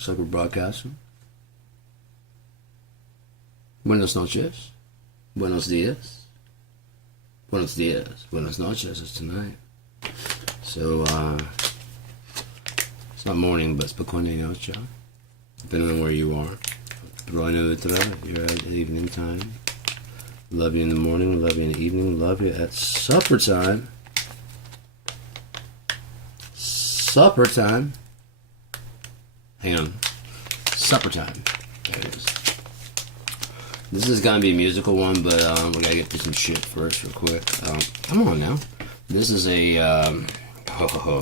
Looks like we're broadcasting. Buenos noches. Buenos dias. Buenos dias. Buenos noches. It's tonight. So, it's not morning, but it's pequeña noche. Depending on where you are. Buena nutra, you're at evening time. Love you in the morning, love you in the evening, love you at supper time. Supper time. Hang on. Supper time. There it is. This is gonna be a musical one, but we gotta get through some shit first, real quick. Come on now. This is a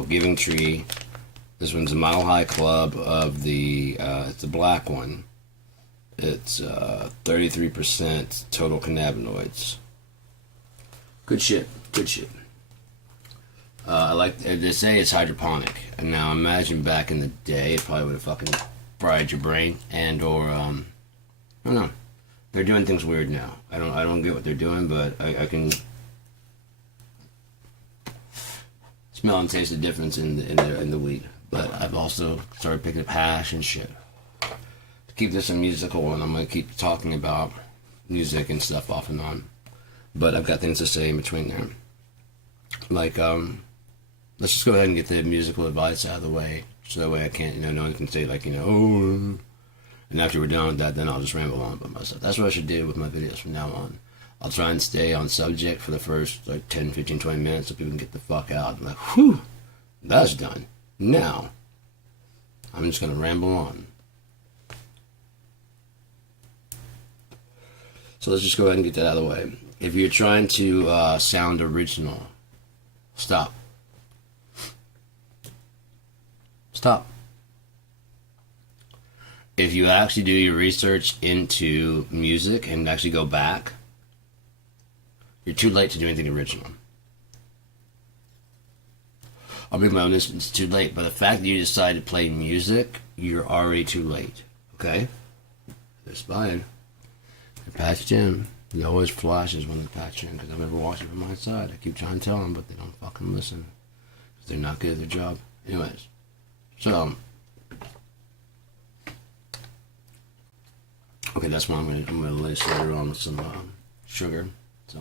Giving Tree. This one's a Mile High Club of the. It's a black one. It's 33% total cannabinoids. Good shit. Good shit. I like they say it's hydroponic, and now imagine back in the day, it probably would have fucking fried your brain, and or I don't know. They're doing things weird now. I don't get what they're doing, but I can smell and taste the difference in the weed. But I've also started picking up hash and shit. To keep this a musical one, I'm gonna keep talking about music and stuff off and on. But I've got things to say in between there. Like let's just go ahead and get the musical advice out of the way, so that way I can't, no one can say like, oh, and after we're done with that, then I'll just ramble on about myself. That's what I should do with my videos from now on. I'll try and stay on subject for the first like 10, 15, 20 minutes so people can get the fuck out. I'm like, whew, that's done. Now, I'm just gonna ramble on. So let's just go ahead and get that out of the way. If you're trying to sound original, stop. Stop. If you actually do your research into music and actually go back, you're too late to do anything original. I'll make my own instance, too late, but the fact that you decide to play music, you're already too late. Okay? They're spying. They're patched in. It always flashes when they're patched in, because I've never watched it from my side. I keep trying to tell them, but they don't fucking listen. Because they're not good at their job. Anyways. So, okay, that's why I'm gonna lace later on with some sugar. So,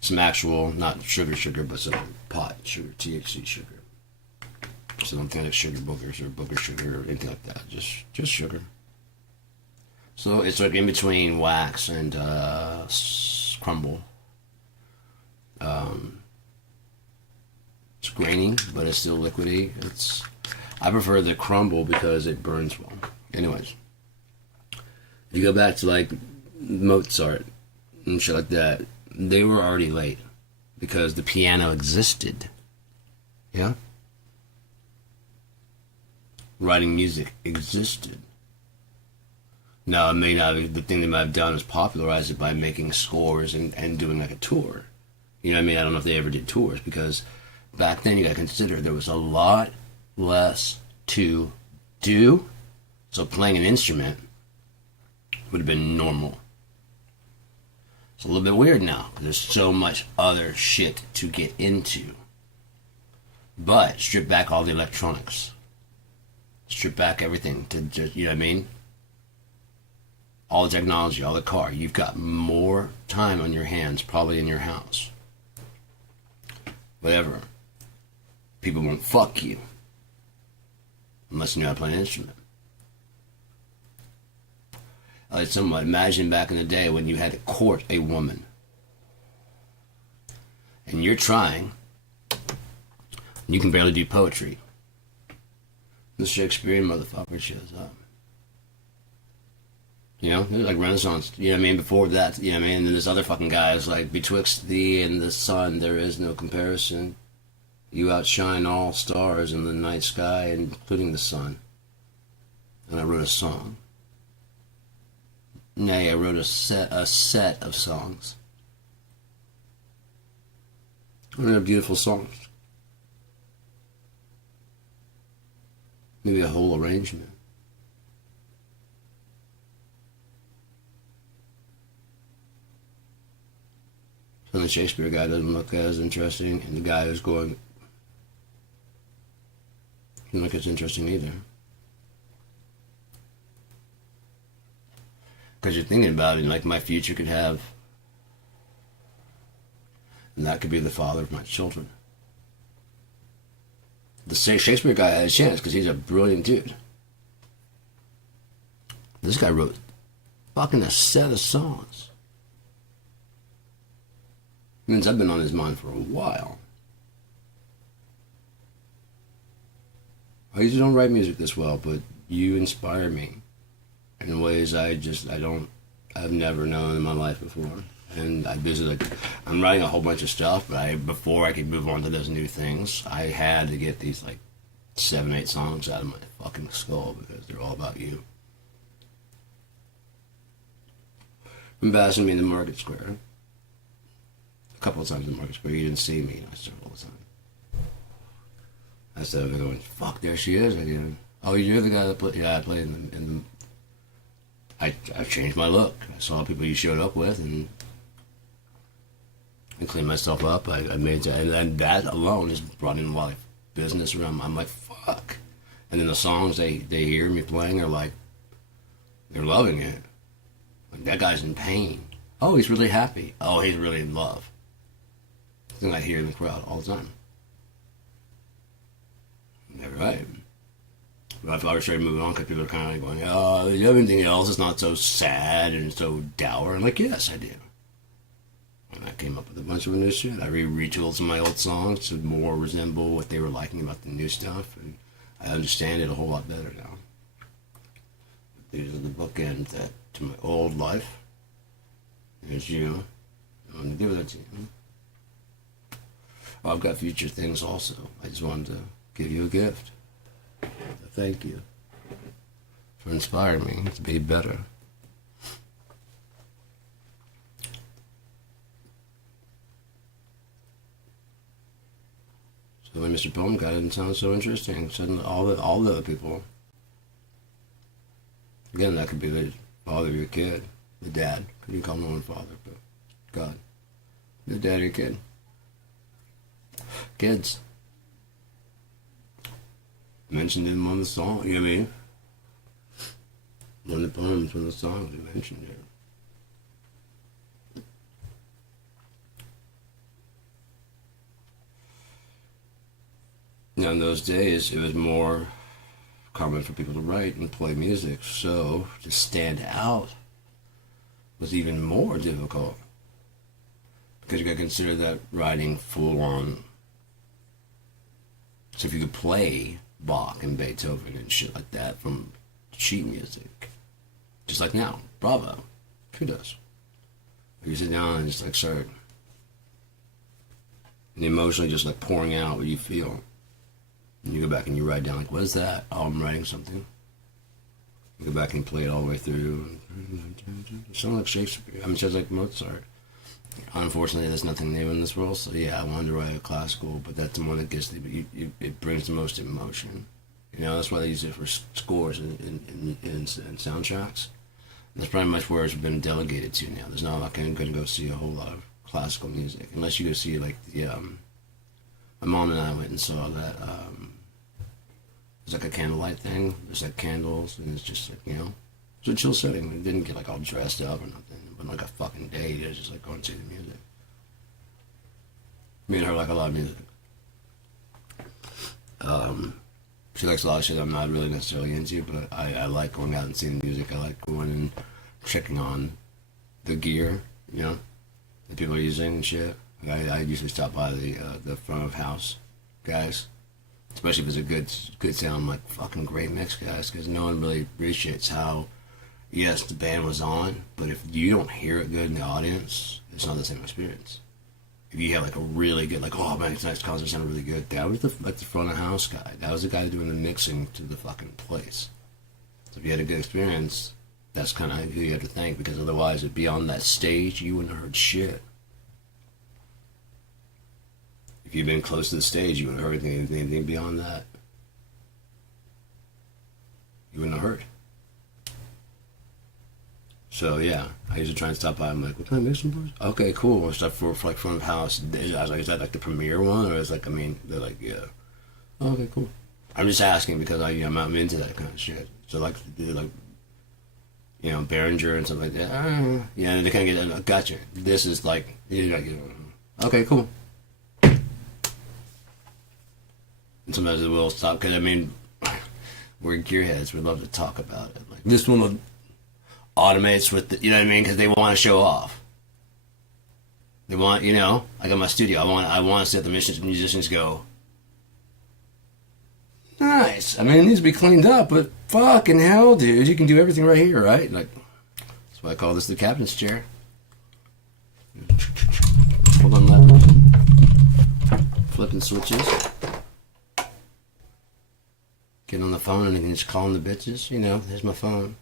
some actual, not sugar, but some pot sugar, THC sugar. So don't think like sugar boogers or booger sugar or anything like that. Just sugar. So it's like in between wax and crumble. It's grainy, but it's still liquidy. I prefer the crumble because it burns well. Anyways, if you go back to like Mozart and shit like that, they were already late because the piano existed. Yeah? Writing music existed. Now, it may not be, the thing they might have done is popularize it by making scores and doing like a tour. You know what I mean? I don't know if they ever did tours, because back then you gotta consider there was a lot less to do. So playing an instrument would have been normal. It's a little bit weird now. There's so much other shit to get into. But strip back all the electronics. Strip back everything to just, you know what I mean? All the technology, all the car. You've got more time on your hands, probably in your house. Whatever. People won't fuck you unless you know how to play an instrument. Like somewhat, imagine back in the day when you had to court a woman. And you're trying. And you can barely do poetry. The Shakespearean motherfucker shows up. You know, it was like Renaissance. You know what I mean? Before that, you know what I mean? And then this other fucking guy is like, betwixt thee and the sun there is no comparison. You outshine all stars in the night sky, including the sun. And I wrote a song. Nay, I wrote a set of songs. And they're beautiful songs. Maybe a whole arrangement. So the Shakespeare guy doesn't look as interesting, and the guy who's going, don't think it's interesting either. Because you're thinking about it, like my future could have, and that could be the father of my children. The Shakespeare guy had a chance because he's a brilliant dude. This guy wrote fucking a set of songs. Means I've been on his mind for a while. I usually don't write music this well, but you inspire me in ways I've never known in my life before. And I'm writing a whole bunch of stuff, but before I could move on to those new things, I had to get these like 7, 8 songs out of my fucking skull because they're all about you. Embarrassing me in the Market Square. A couple of times in the Market Square, you didn't see me, and I started all the time. I started going, fuck, there she is again. Oh, you're the guy that played, yeah, I played in the I changed my look. I saw people you showed up with, and cleaned myself up. I made, and that alone just brought in a lot of business around. I'm like, fuck. And then the songs they hear me playing are like, they're loving it. Like, that guy's in pain. Oh, he's really happy. Oh, he's really in love. Thing I hear in the crowd all the time. They're right. But if I started moving on, because people are kind of like going, oh, everything else is not so sad and so dour. I'm like, yes, I do. And I came up with a bunch of new shit. I retooled some of my old songs to more resemble what they were liking about the new stuff, and I understand it a whole lot better now. These are the bookends to my old life. There's you. I want to give that to you. Oh, I've got future things also. I just wanted to give you a gift. Thank you for inspiring me to be better. So when Mr. Poem guy didn't sound so interesting, suddenly all the other people. Again, that could be the father of your kid, the dad. You call no one father, but God, the dad of your kid. Kids. Mentioned in one of the songs, you know what I mean? One of the poems, one of the songs, we mentioned it. Now, in those days, it was more common for people to write and play music, so to stand out was even more difficult. Because you got to consider that writing full on. So if you could play Bach and Beethoven and shit like that from sheet music, just like now, bravo, who does? You sit down and just like start and emotionally just like pouring out what you feel, and you go back and you write down like, what is that? Oh, I'm writing something. You go back and play it all the way through. It sounds like Shakespeare. I mean, it sounds like Mozart. Unfortunately, there's nothing new in this world, so yeah, I wanted to write a classical, but that's the one that gets it brings the most emotion. You know, that's why they use it for scores and soundtracks. That's pretty much where it's been delegated to now. There's not like I'm going to go see a whole lot of classical music, unless you go see like my mom and I went and saw that. It's like a candlelight thing. There's like candles, and it's just like, you know, it's a chill setting. It didn't get like all dressed up or nothing. But like a fucking day to just like go and see the music. Me and her like a lot of music. She likes a lot of shit I'm not really necessarily into, but I like going out and seeing the music. I like going and checking on the gear, you know, that people are using and shit. Like I usually stop by the front of house guys, especially if it's a good sound, like fucking great mix guys, because no one really appreciates how. Yes, the band was on, but if you don't hear it good in the audience, it's not the same experience. If you have like a really good, like, oh man, tonight's concert sounded really good. That was the front of house guy. That was the guy doing the mixing to the fucking place. So if you had a good experience, that's kind of who you have to thank, because otherwise, it'd be on that stage, you wouldn't have heard shit. If you'd been close to the stage, you wouldn't have heard anything beyond that. You wouldn't have heard. So yeah, I usually try and stop by. I'm like, what kind of mixing boards? Okay, cool. Stuff for like front of house. I was like, is that like the premiere one, or is like, I mean, they're like, yeah. Oh, okay, cool. I'm just asking because I'm into that kind of shit. So I like to do like, Behringer and stuff like that. Yeah, they kind of get, gotcha. This is like, okay, cool. And sometimes it will stop because we're gearheads. We love to talk about it. Like this one automates with the, you know what I mean? Because they want to show off. They want, like in my studio, I want to see the musicians go, nice. It needs to be cleaned up, but fucking hell, dude, you can do everything right here, right? Like, that's why I call this the captain's chair. Hold on, levers. Flipping switches. Get on the phone and you can just call them the bitches. There's my phone.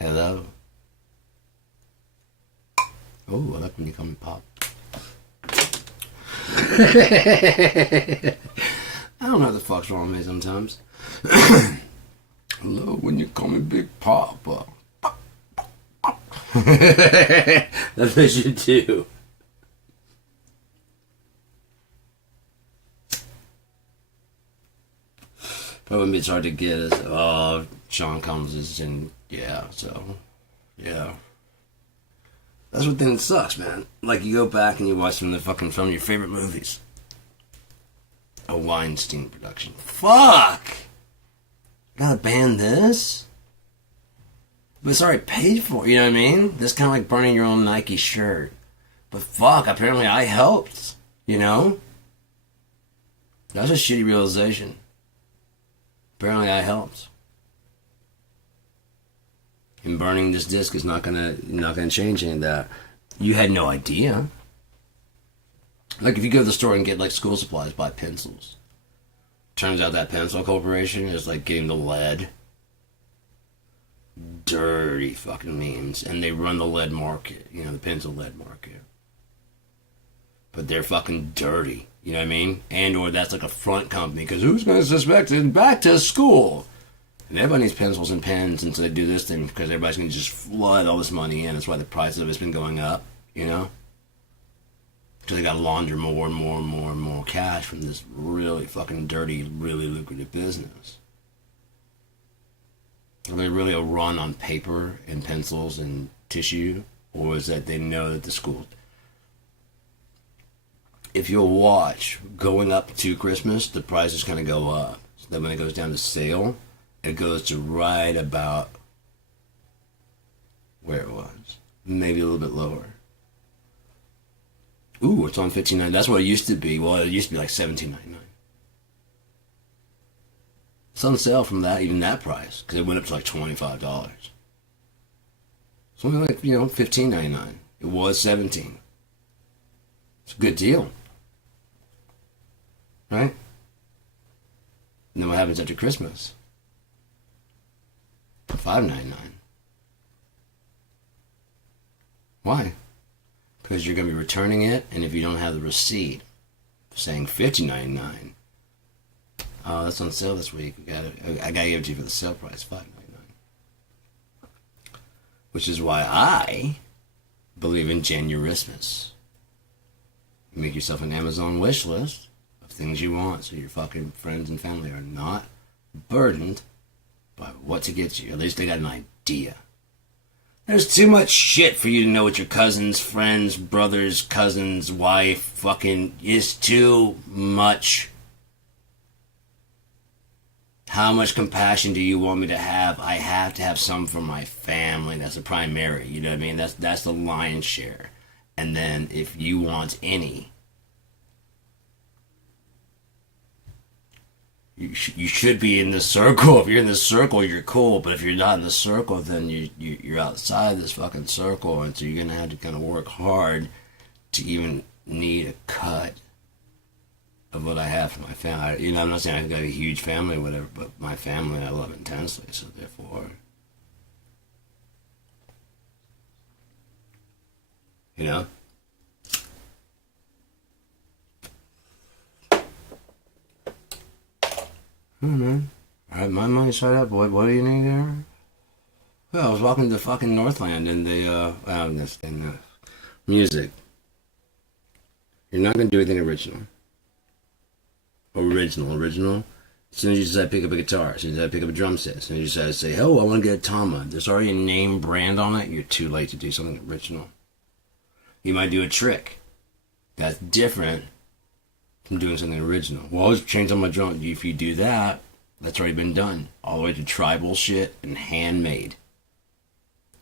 Hello. Oh, I like when you call me Pop. I don't know what the fuck's wrong with me sometimes. Hello, when you call me Big Papa. That's what you do. Probably it's hard to get is Sean Combs is in, yeah. That's what then sucks, man. Like you go back and you watch some of your favorite movies. A Weinstein production. Fuck! Gotta ban this? But it's already paid for, you know what I mean? This kind of like burning your own Nike shirt. But fuck, apparently I helped, That's a shitty realization. Apparently I helped. And burning this disc is not gonna change any of that. You had no idea. Like if you go to the store and get like school supplies, buy pencils. Turns out that pencil corporation is like getting the lead. Dirty fucking memes. And they run the lead market, the pencil lead market. But they're fucking dirty, you know what I mean? And or that's like a front company, because who's gonna suspect it? Back to school. And everybody needs pencils and pens, and so they do this thing because everybody's going to just flood all this money in. That's why the price of it's been going up, Because they got to launder more and more and more and more cash from this really fucking dirty, really lucrative business. Are they really a run on paper and pencils and tissue? Or is that they know that the school... If you'll watch, going up to Christmas, the price is going to go up. So then when it goes down to sale... It goes to right about where it was. Maybe a little bit lower. Ooh, it's on $15.99. That's what it used to be. Well, it used to be like $17.99. It's on sale from that, even that price, because it went up to like $25. Something like, $15.99. It was $17. It's a good deal. Right? And then what happens after Christmas? $5.99. Why? Because you're going to be returning it, and if you don't have the receipt saying $50.99, oh, that's on sale this week. I got to give it to you for the sale price, $5.99. Which is why I believe in Januarismus. You make yourself an Amazon wish list of things you want, so your fucking friends and family are not burdened by what to get you. At least they got an idea. There's too much shit for you to know what your cousins, friends, brothers, cousins, wife, fucking is too much. How much compassion do you want me to have? I have to have some for my family. That's the primary, you know what I mean? That's the lion's share. And then if you want any, you should be in the circle. If you're in the circle, you're cool. But if you're not in the circle, then you're outside this fucking circle. And so you're going to have to kind of work hard to even need a cut of what I have for my family. I'm not saying I've got a huge family or whatever, but my family I love intensely. So therefore, Oh, man. Alright, my money's right up, boy. What do you need there? Well, I was walking to fucking Northland and they, music. You're not gonna do anything original. Original. As soon as you decide to pick up a guitar, as soon as you decide to pick up a drum set, as soon as you decide to say, oh, I want to get a Tama, there's already a name brand on it, you're too late to do something original. You might do a trick. That's different from doing something original. Well, I'll just change on my drum. If you do that, that's already been done. All the way to tribal shit and handmade.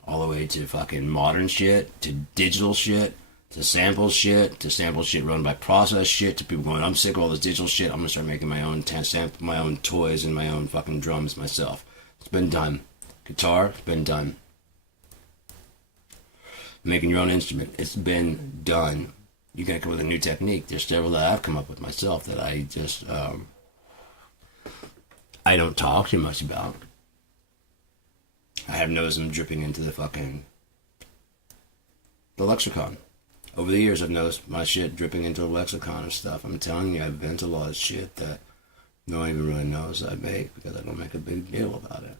All the way to fucking modern shit, to digital shit, to sample shit run by process shit, to people going, I'm sick of all this digital shit, I'm gonna start making my own my own toys and my own fucking drums myself. It's been done. Guitar, it's been done. Making your own instrument, it's been done. You gotta come up with a new technique. There's several that I've come up with myself that I just I don't talk too much about. I have noticed them dripping into the lexicon. Over the years, I've noticed my shit dripping into the lexicon and stuff. I'm telling you, I invent a lot of shit that no one even really knows I make because I don't make a big deal about it.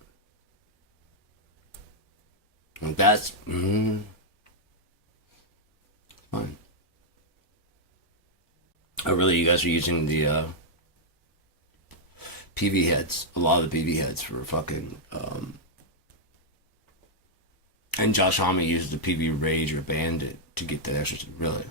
And that's fine. Oh, really? You guys are using the PV heads, a lot of the PV heads for fucking. And Josh Homme uses the PV Rage or Bandit to get that extra. Really?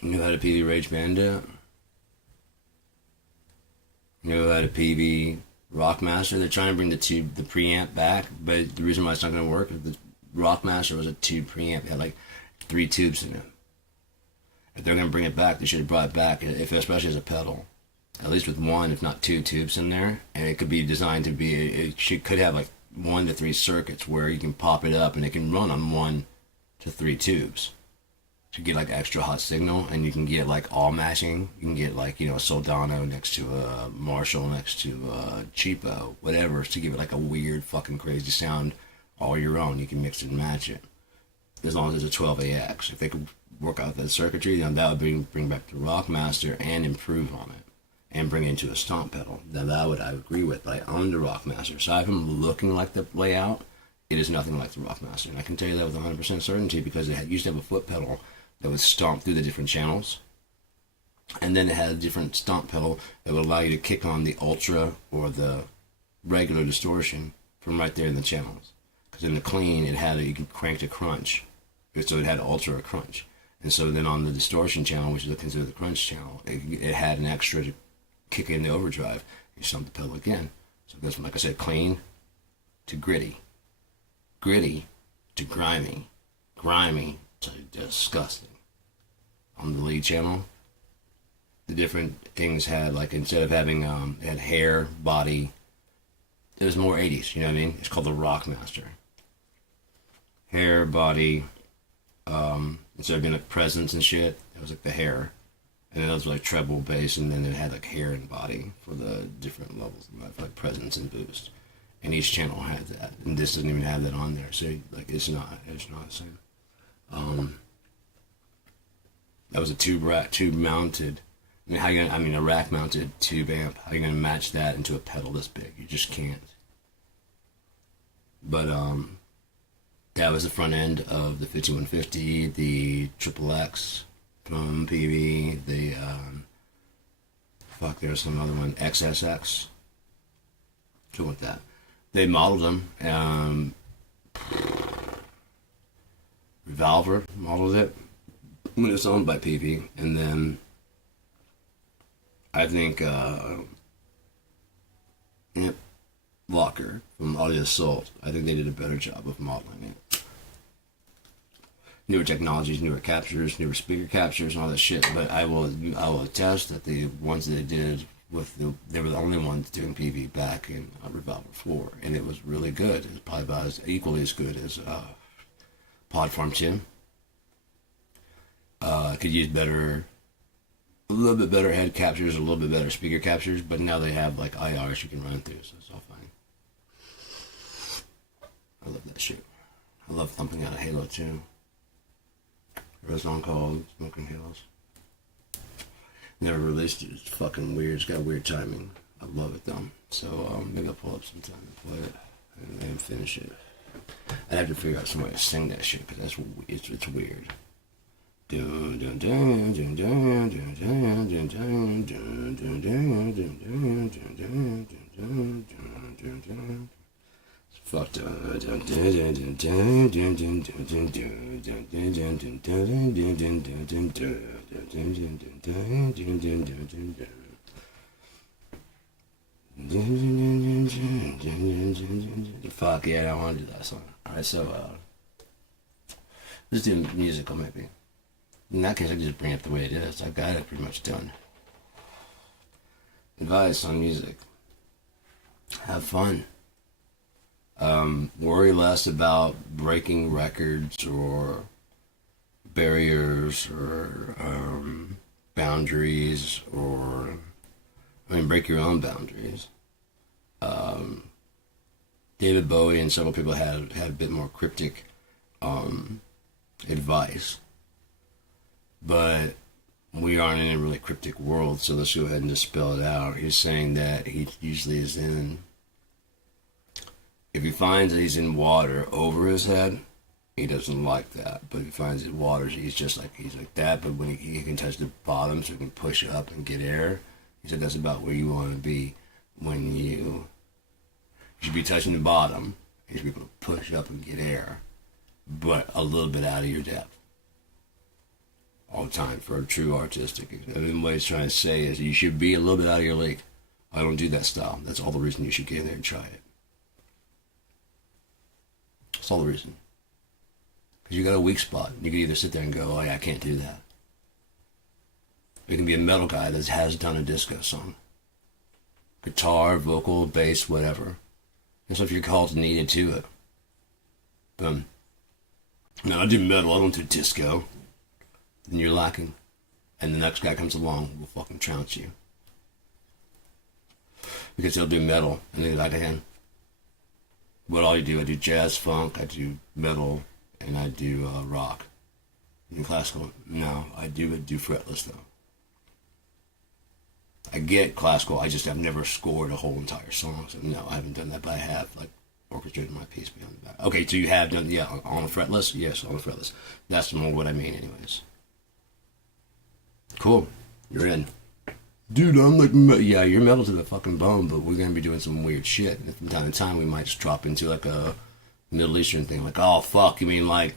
You know how to PV Rage Bandit? You know how to PV Rockmaster? They're trying to bring the preamp back, but the reason why it's not going to work is the Rockmaster was a tube preamp. It had like 3 tubes in it. If they're going to bring it back, they should have brought it back, especially as a pedal. At least with 1, if not 2 tubes in there. And it could be designed to be, could have like 1 to 3 circuits where you can pop it up and it can run on 1 to 3 tubes. To get like extra hot signal, and you can get like all matching. You can get like, a Soldano next to a Marshall next to a Cheapo, whatever, to give it like a weird fucking crazy sound all your own. You can mix it and match it. As long as it's a 12AX. If they could work out that circuitry, then that would bring back the Rockmaster and improve on it. And bring it into a stomp pedal. Now that would I agree with, but I own the Rockmaster. Aside from looking like the layout, it is nothing like the Rockmaster. And I can tell you that with 100% certainty because it used to have a foot pedal that would stomp through the different channels. And then it had a different stomp pedal that would allow you to kick on the ultra or the regular distortion from right there in the channels. Because in the clean, you could crank to crunch. So it had ultra or crunch. And so then on the distortion channel, which is considered the crunch channel, it had an extra to kick in the overdrive. You stomp the pedal again. So it goes from, like I said, clean to gritty. Gritty to grimy. Grimy to disgusting. On the lead channel, the different things had, like, instead of having, it had hair, body, it was more 80s, you know what I mean? It's called the Rockmaster. Hair, body, instead of being like presence and shit, it was like the hair. And then it was like treble, bass, and then it had like hair and body for the different levels, like presence and boost. And each channel had that, and this doesn't even have that on there. So like it's not the same. That was a tube mounted. A rack mounted tube amp. How are you gonna match that into a pedal this big? You just can't. But that was the front end of the 5150, the Triple X from PV, the there's some other one, XSX. Go with that. They modeled them. Revolver modeled it when it was owned by PV, and then I think Walker from Audio Assault, I think they did a better job of modeling it. Newer technologies, newer captures, newer speaker captures, and all that shit. But I will attest that the ones that they did they were the only ones doing PV back in Revolver 4, and it was really good. It was probably about equally as good as Podform 2. Could use a little bit better head captures, a little bit better speaker captures, but now they have like IRs you can run through, so it's all fine. I love that shit. I love thumping out of Halo 2. There's a song called Smoking Halos. Never released it. It's fucking weird. It's got weird timing. I love it though. So maybe I'll pull up sometime and play it and then finish it. I'd have to figure out some way to sing that shit because it's weird. It's fucked up. Fuck yeah, I don't want to do that song. Alright, so let's do musical maybe. In that case, I can just bring it the way it is. I've got it pretty much done. Advice on music. Have fun. Worry less about breaking records or barriers or boundaries or, break your own boundaries. David Bowie and several people had a bit more cryptic advice. But we aren't in a really cryptic world, so let's go ahead and just spell it out. He's saying that he usually is in, if he finds that he's in water over his head, he doesn't like that. But if he finds that water, he's like that. But when he can touch the bottom, so he can push up and get air, he said that's about where you want to be when you should be touching the bottom. You should be able to push up and get air, but a little bit out of your depth. All the time for a true artistic. What he's trying to say is you should be a little bit out of your league. I don't do that style. That's all the reason you should get in there and try it. That's all the reason. Because you got a weak spot. You can either sit there and go, oh yeah, I can't do that. You can be a metal guy that has done a disco song. Guitar, vocal, bass, whatever. And so if you're called to needed to it. Boom. No, I do metal, I don't do disco. Then you're lacking. And the next guy comes along will fucking trounce you. Because he'll do metal and they like him. What all you do, I do jazz, funk, I do metal, and I do rock. I do classical. No, I do fretless though. I get classical, I just have never scored a whole entire song. So no, I haven't done that, but I have orchestrated my piece beyond the back. Okay, so you have done, on the fretless? Yes, on the fretless. That's more what I mean anyways. Cool. You're in. Dude, I'm like, yeah, you're metal to the fucking bone, but we're going to be doing some weird shit. And from time to time, we might just drop into like a Middle Eastern thing. Like, oh, fuck, you mean like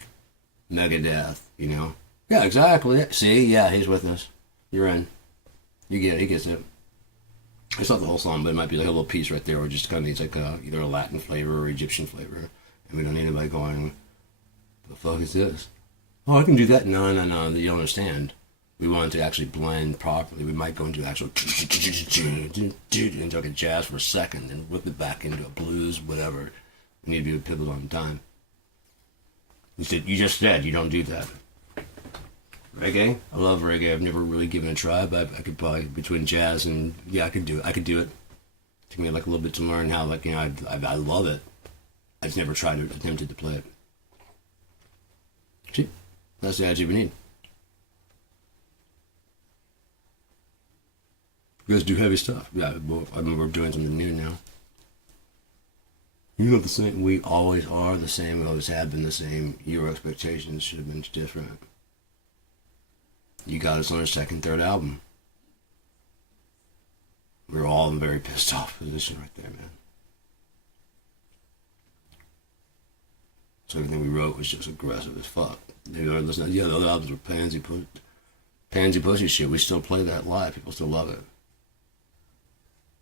Megadeth, you know? Yeah, exactly. See? Yeah, he's with us. You're in. You get it. He gets it. It's not the whole song, but it might be like a little piece right there where it just kind of needs like either a Latin flavor or Egyptian flavor. And we don't need anybody going, the fuck is this? Oh, I can do that. No, you don't understand. We want it to actually blend properly. We might go into actual into like a jazz for a second, then whip it back into a blues, whatever. We need to be a pivot on time. You just said you don't do that. Reggae? I love reggae. I've never really given it a try, but I could probably, between jazz and, I could do it. It took me like a little bit to learn how, I love it. I just never tried or attempted to play it. See? That's the attitude we need. You guys do heavy stuff. Yeah, I mean, we're doing something new now. You're not the same. We always are the same. We always have been the same. Your expectations should have been different. You got us on our second, third album. We were all in a very pissed off position right there, man. So everything we wrote was just aggressive as fuck. The other albums were pansy pussy shit. We still play that live. People still love it.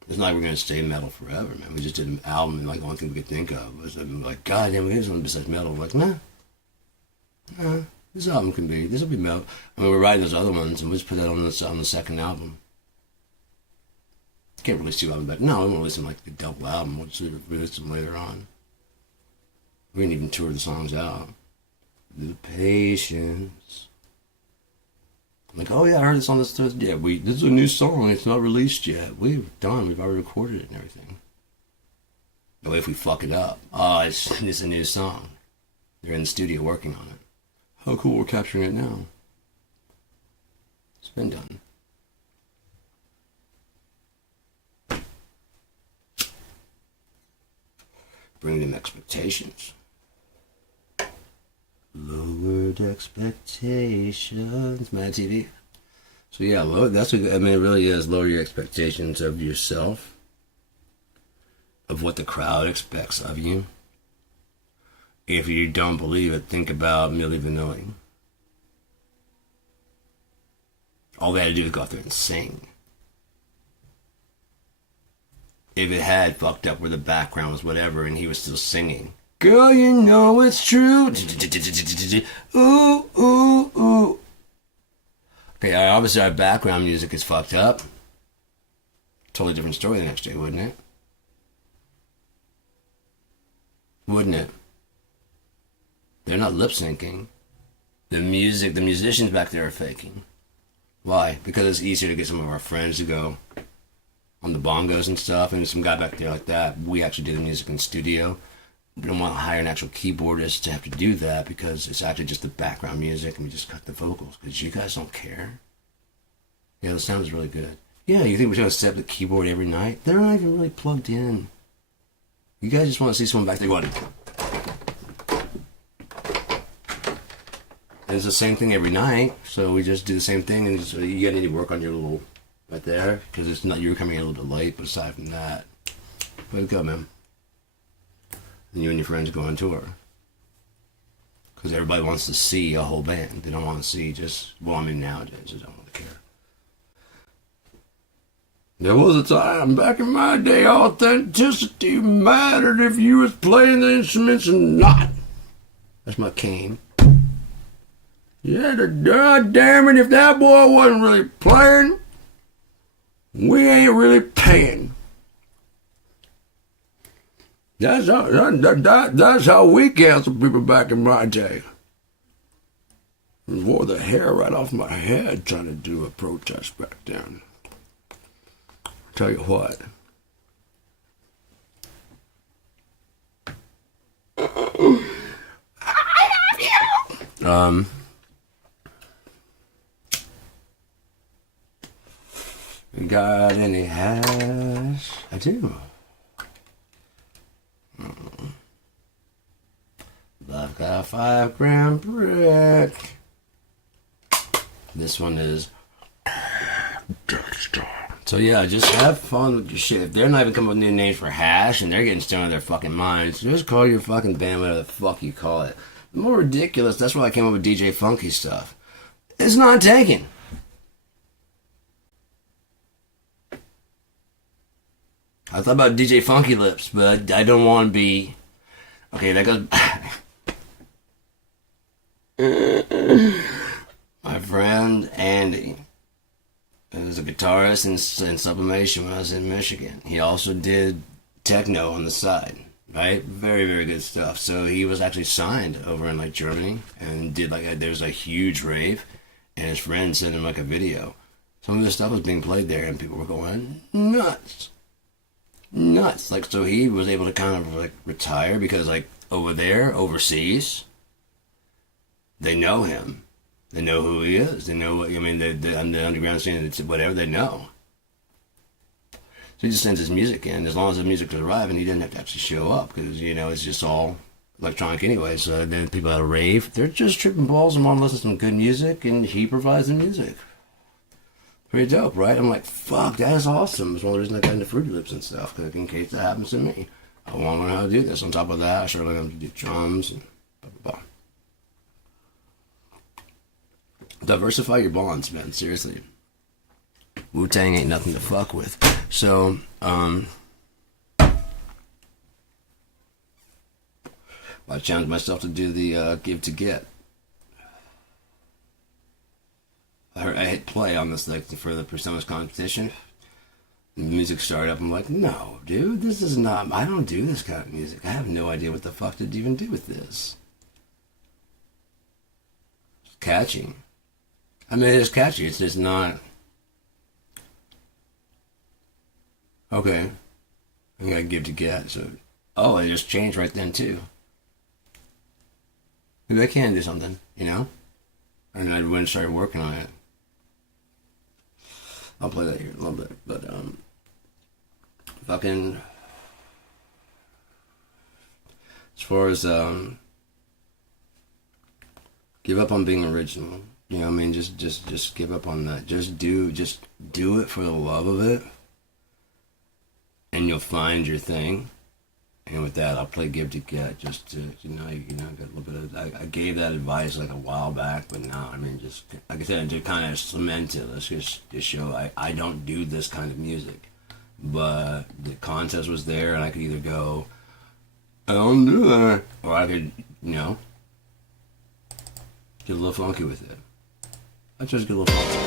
It's not like we're going to stay metal forever, man. We just did an album, and the only thing we could think of was like, God damn, we did something besides metal. We're like, nah, this will be metal. I mean, we're writing those other ones, and we just put that on the second album. Can't release two albums back. No, we won't release them like a double album. We'll just release them later on. We didn't even tour the songs out. The patience. I'm like, oh yeah, I heard this on this Thursday. Yeah, this is a new song. It's not released yet. We've already recorded it and everything. But if we fuck it up, it's a new song. They're in the studio working on it. How cool we're capturing it now. It's been done. Bring them expectations. lowered expectations. Mad TV. So yeah, that's what, I mean, it really is lower your expectations of yourself, of what the crowd expects of you. If you don't believe it, think about Milli Vanilli. All they had to do was go out there and sing. If it had fucked up where the background was whatever and he was still singing, girl, you know it's true. Ooh, ooh, ooh. Okay, obviously our background music is fucked up. Totally different story the next day, wouldn't it? Wouldn't it? They're not lip syncing. The musicians back there are faking. Why? Because it's easier to get some of our friends to go on the bongos and stuff, and some guy back there like that. We actually do the music in the studio. We don't want to hire an actual keyboardist to have to do that because it's actually just the background music and we just cut the vocals because you guys don't care. Yeah, the sound is really good. Yeah, you think we're going to set up the keyboard every night? They're not even really plugged in. You guys just want to see someone back there going. It's the same thing every night, so we just do the same thing, and just, you gotta need to work on your little right there because it's not, you're coming in a little bit late. But aside from that, way to go, man. And you and your friends go on tour because everybody wants to see a whole band. They don't want to see just, well, I mean, nowadays they don't really care. There was a time back in my day, authenticity mattered if you was playing the instruments or not. That's my cane. Yeah, God damn it, if that boy wasn't really playing, we ain't really paying. That's how we cancel people back in my day. I wore the hair right off my head trying to do a protest back then. Tell you what. I love you. Got any hash? I do. I've got a 5 gram brick. This one is Dexter. So yeah, just have fun with your shit. If they're not even coming up with new names for hash and they're getting stoned out of their fucking minds, just call your fucking band whatever the fuck you call it. The more ridiculous, that's why I came up with DJ Funky stuff. It's not taken. I thought about DJ Funky Lips, but I don't want to be... Okay, that goes... My friend Andy was a guitarist in Sublimation when I was in Michigan. He also did techno on the side, right? Very, very good stuff. So he was actually signed over in like Germany and did like there's a huge rave, and his friend sent him like a video. Some of this stuff was being played there, and people were going nuts. Like, so he was able to kind of like retire because like over there, overseas, they know him. They know who he is. They know what, I mean, on the underground scene, it's whatever they know. So he just sends his music in. As long as the music is arriving, he doesn't have to actually show up because, you know, it's just all electronic anyway. So then people at a rave, they're just tripping balls and want to listen to some good music, and he provides the music. Pretty dope, right? I'm like, fuck, that is awesome. It's one of the reasons I got into Fruity Lips and stuff, because in case that happens to me, I want to learn how to do this. On top of that, I sure learn how to do drums and blah, blah, blah. Diversify your bonds, man. Seriously. Wu-Tang ain't nothing to fuck with. So, I challenged myself to do the give to get. I hit play on this like for the Personas competition. And the music started up. I'm like, no, dude, this is not. I don't do this kind of music. I have no idea what the fuck to even do with this. It's catchy. I mean, it's catchy. It's just not. Okay, I gotta give to get. So, oh, it just changed right then too. Maybe I can do something, you know. And I went and started working on it. I'll play that here in a little bit, but fucking as far as Give up on being original. You know what I mean? Just give up on that. Just do it for the love of it, and you'll find your thing. And with that, I'll play Give to Get, just to, get a little bit of, I gave that advice like a while back, but now, I mean, just, like I said, to kind of cement it, let's just show I don't do this kind of music. But the contest was there, and I could either go, I don't do that, or I could, get a little funky with it. I just get a little funky.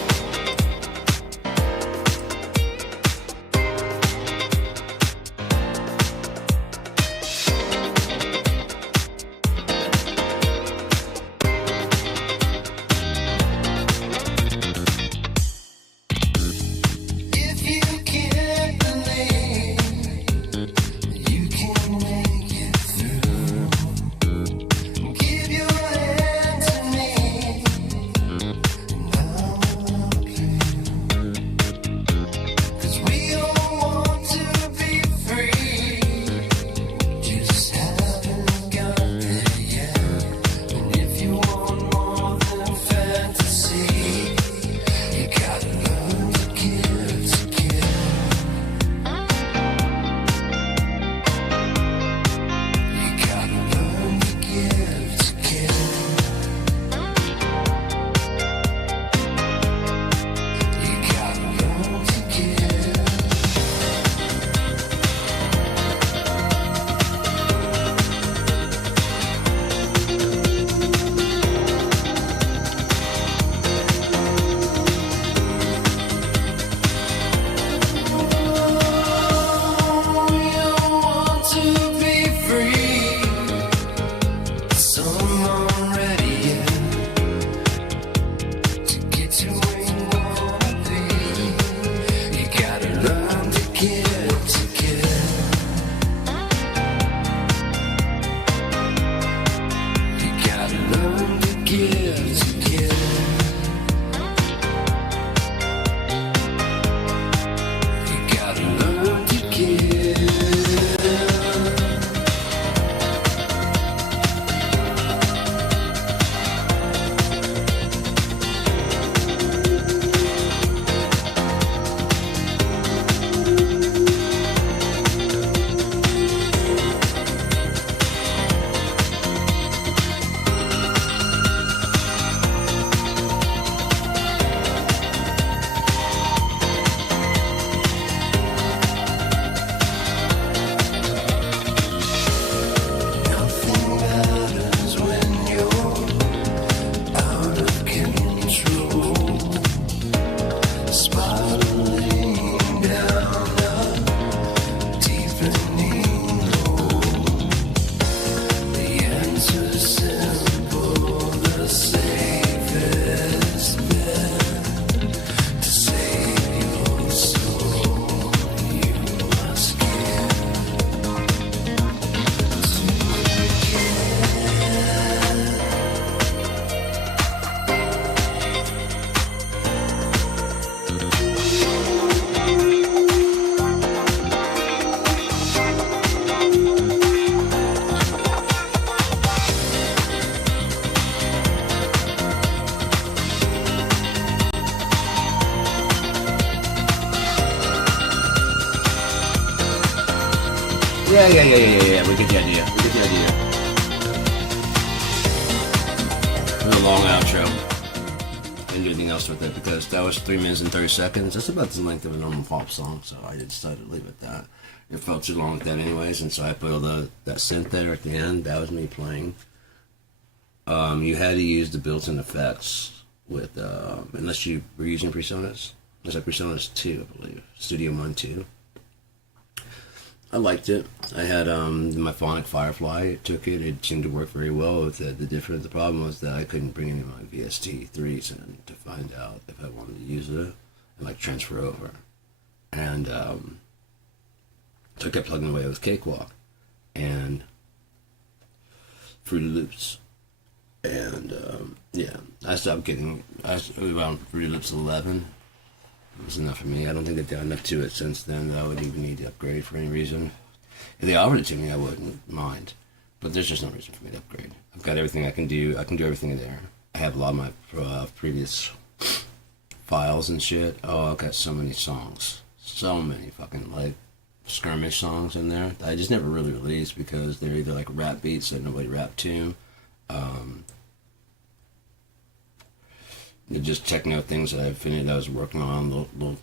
Yeah. We get the idea. It was a long outro. Didn't do anything else with it because that was 3 minutes and 30 seconds. That's about the length of a normal pop song, so I decided to leave it at that. It felt too long with that anyways, and so I put all that synth there at the end. That was me playing. You had to use the built-in effects with, unless you were using PreSonus. It was like PreSonus 2, I believe. Studio One 2. I liked it. I had my Phonic Firefly. It took it. It seemed to work very well with it. The problem was that I couldn't bring any of my VST3s in to find out if I wanted to use it and transfer over. And so I kept plugging away with Cakewalk and Fruity Loops. And I stopped getting around Fruity Loops 11. It was enough for me. I don't think they've done enough to it since then that I would even need to upgrade for any reason. If they offered it to me, I wouldn't mind. But there's just no reason for me to upgrade. I've got everything I can do. I can do everything in there. I have a lot of my previous files and shit. Oh, I've got so many songs. So many fucking, like, skirmish songs in there that I just never really released because they're either, like, rap beats that nobody rap to. Just checking out things that I finished that I was working on, little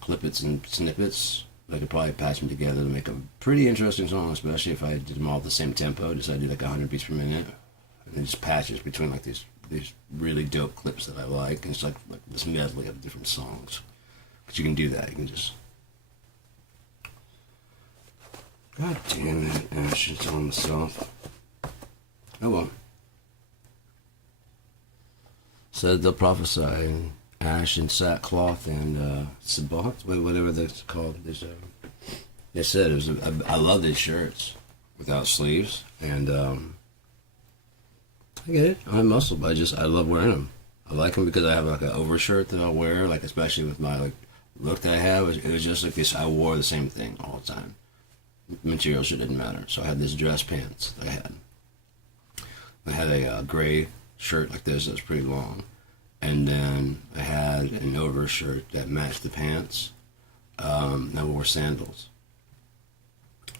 clippets and snippets. I could probably patch them together to make a pretty interesting song, especially if I did them all at the same tempo. Just I did like 100 beats per minute, and then just patches between like these really dope clips that I like. And it's like this medley of different songs. But you can do that. You can just. God damn it! I should tell myself. Oh well. Said they'll prophesy ash and sackcloth and sabat, whatever that's called. They said it was. I love these shirts without sleeves, and I get it. I'm muscle, but I love wearing them. I like them because I have like an overshirt that I'll wear, like especially with my like look that I have. It was just like this. I wore the same thing all the time. Material shit didn't matter. So I had this dress pants that I had. I had a gray shirt like this that was pretty long, and then I had an overshirt that matched the pants. I wore sandals,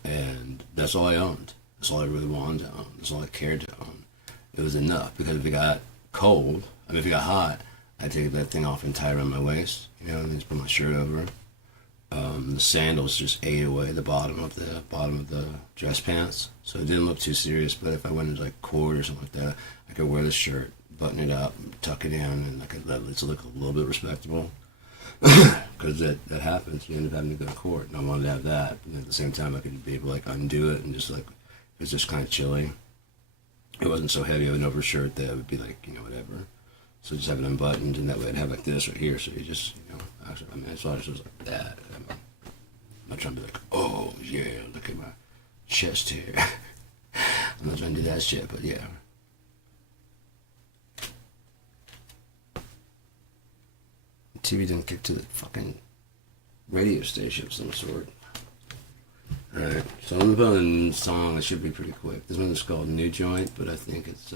and that's all I owned. That's all I really wanted to own. That's all I cared to own. It was enough because if it got cold, if it got hot, I'd take that thing off and tie it around my waist, and just put my shirt over. The sandals just ate away the bottom of the dress pants, so it didn't look too serious. But if I went into like court or something like that, I could wear the shirt, button it up, tuck it in, and I could let it look a little bit respectable. Because that happens. You end up having to go to court, and I wanted to have that. And at the same time, I could be able to like undo it and just like it was just kind of chilly. It wasn't so heavy of an overshirt that it would be like whatever. So just have it unbuttoned, and that way I'd have like this right here. So you just actually, I thought it was like that. I'm not trying to be like, oh yeah, look at my chest here. I'm not trying to do that shit, but yeah. TV didn't kick to the fucking radio station of some sort. Alright, so I'm gonna put on a song that should be pretty quick. This one is called New Joint, but I think it's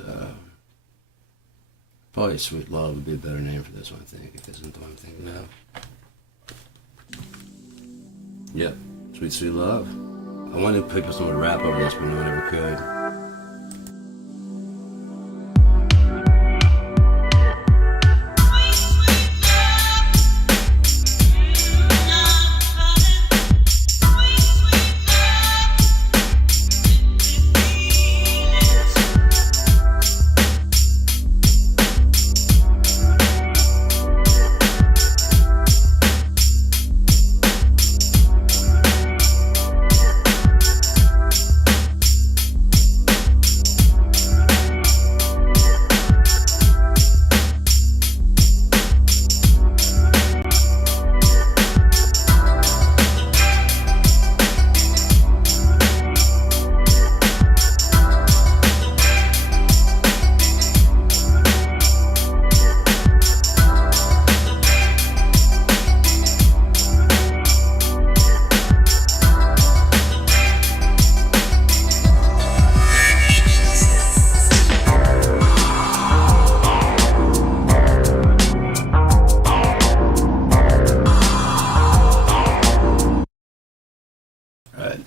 probably Sweet Love would be a better name for this one, I think, if this isn't the one I'm thinking of. Yep, Sweet Sweet Love. I wanted people someone to rap over this, but no one ever could.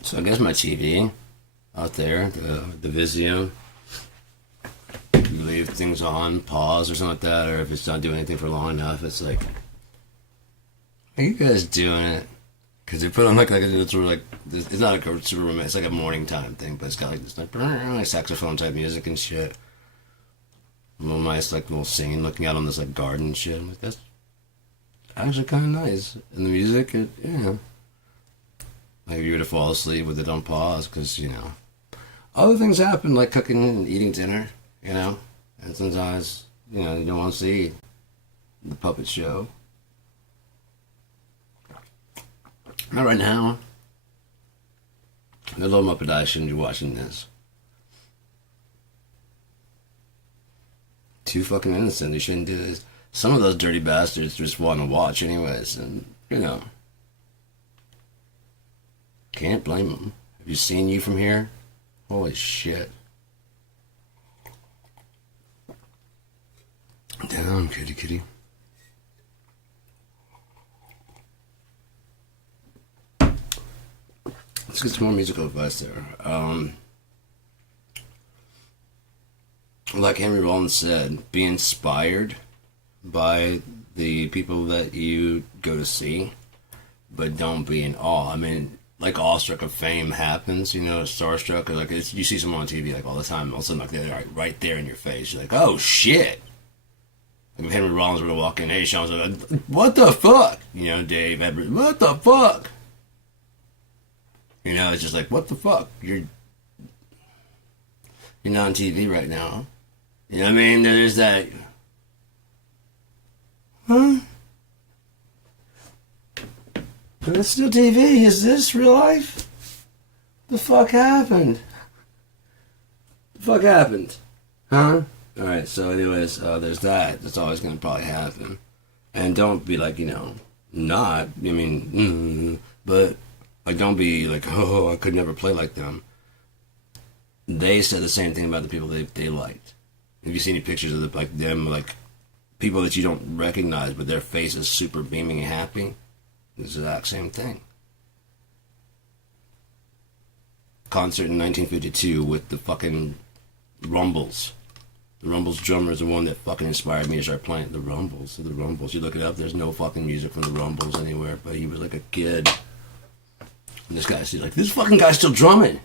So I guess my TV out there, the Vizio, you leave things on pause or something like that, or if it's not doing anything for long enough, it's like, are you guys doing it? Because they put on like it's sort of like it's not like a super, it's like a morning time thing, but it's got like this like saxophone type music and shit. A little nice like little singing, looking out on this like garden and shit. I'm like, that's actually kind of nice, and the music, like if you were to fall asleep with it on pause, because, other things happen, like cooking and eating dinner, and sometimes, you don't want to see the puppet show. Not right now. The little Muppet I shouldn't be watching this. Too fucking innocent, you shouldn't do this. Some of those dirty bastards just want to watch anyways, and, can't blame them. Have you seen You From Here? Holy shit. down, kitty kitty. Let's get some more musical advice there. Like Henry Rollins said, be inspired by the people that you go to see, but don't be in awe. I mean, like awestruck of fame happens, you know, starstruck. Like you see someone on TV like all the time, all of a sudden like they're right there in your face. You're like, oh shit. Like if Henry Rollins were to walk in, hey Sean's like, what the fuck? You know, Dave Edwards, what the fuck? You know, it's just like, what the fuck? You're not on TV right now. You know what I mean? There's that. Huh? But it's still TV. Is this real life? The fuck happened? The fuck happened? Huh? Alright, so anyways, there's that. That's always going to probably happen. And don't be like, you know, not. I mean, but like, don't be like, oh, I could never play like them. They said the same thing about the people they liked. Have you seen any pictures of them, like people that you don't recognize, but their face is super beaming and happy? It's the exact same thing. Concert in 1952 with the fucking Rumbles. The Rumbles drummer is the one that fucking inspired me to start playing the Rumbles. The Rumbles. You look it up, there's no fucking music from the Rumbles anywhere, but he was like a kid. And this guy's like, this fucking guy's still drumming.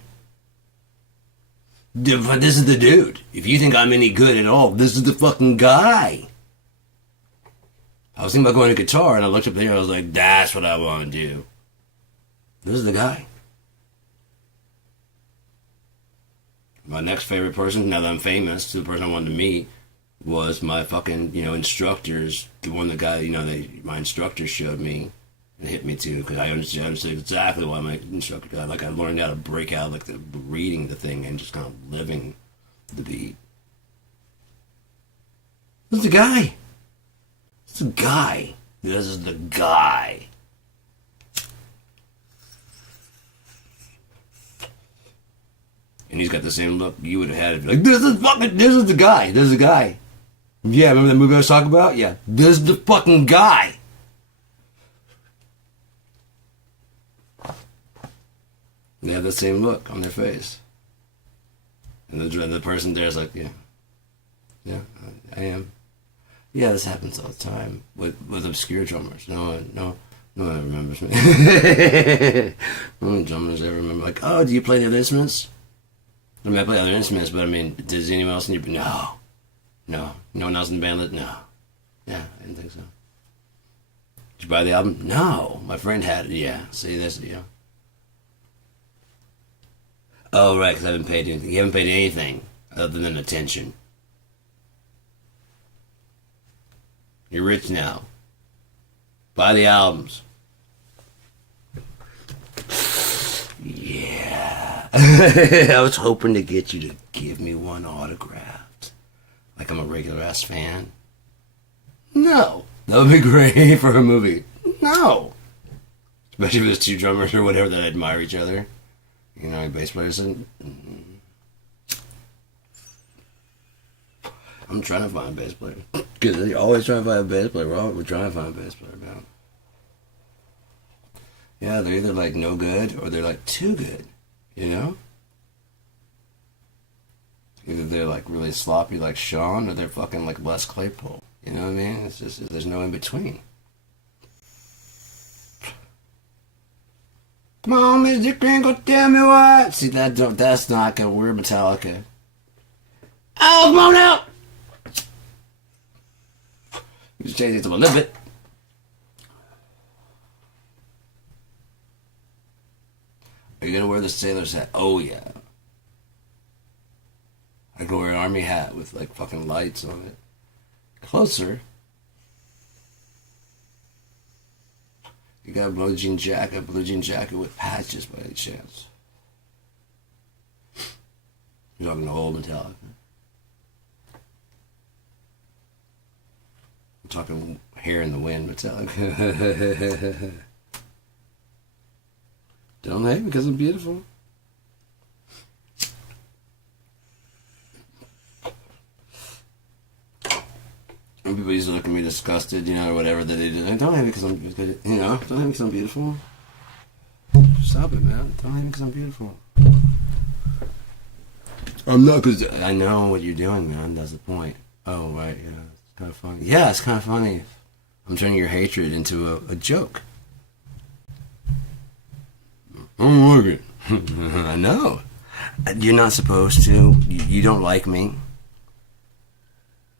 But this is the dude. If you think I'm any good at all, this is the fucking guy. I was thinking about going to guitar, and I looked up there, and I was like, that's what I want to do. This is the guy. My next favorite person, now that I'm famous, the person I wanted to meet, was my fucking, you know, instructors. The one the guy, you know, my instructor showed me and hit me to, because I understood exactly why my instructor got. Like, I learned how to break out, like, reading the thing and just kind of living the beat. This is the guy. This is the guy. This is the guy. And he's got the same look you would have had if you're like, this is the guy. This is the guy. Yeah, remember that movie I was talking about? Yeah. This is the fucking guy. They have the same look on their face. And the person there's like, yeah, I am. Yeah, this happens all the time with obscure drummers. No one remembers me. No one drummers ever remember. Like, oh, do you play the other instruments? I mean, I play other instruments, but I mean, does anyone else in your band? No. No one else in the band? No. Yeah, I didn't think so. Did you buy the album? No. My friend had it. Yeah. See, this, yeah. Oh, right, because I haven't paid anything. You haven't paid anything other than attention. You're rich now. Buy the albums. Yeah. I was hoping to get you to give me one autographed. Like I'm a regular ass fan. No. That would be great for a movie. No. Especially if there's two drummers or whatever that admire each other. You know, bass players. I'm trying to find a bass player. Because you're always trying to find a bass player. We're trying to find a bass player, man. Yeah, they're either like no good or they're like too good. You know? Either they're like really sloppy like Sean or they're fucking like Les Claypool. You know what I mean? It's just, there's no in between. Come on, Mr. Kringle, tell me what. See, that's not gonna. We're Metallica. Oh, come on out! Just change it a little bit. Are you gonna wear the sailor's hat? Oh yeah. I can wear an army hat with like fucking lights on it. Closer. You got a blue jean jacket with patches by any chance. You're talking to old Metallica. I'm talking hair in the wind Metallica. Don't hate me because I'm beautiful. And people used to look at me disgusted, or whatever that they did. Like, don't hate me because I'm, don't hate me because I'm beautiful. Stop it, man. Don't hate me because I'm beautiful. I'm not, because I know what you're doing, man. That's the point. Oh, right, yeah. It's kind of funny. Yeah, it's kind of funny. I'm turning your hatred into a joke. I'm working. I know. You're not supposed to. You don't like me.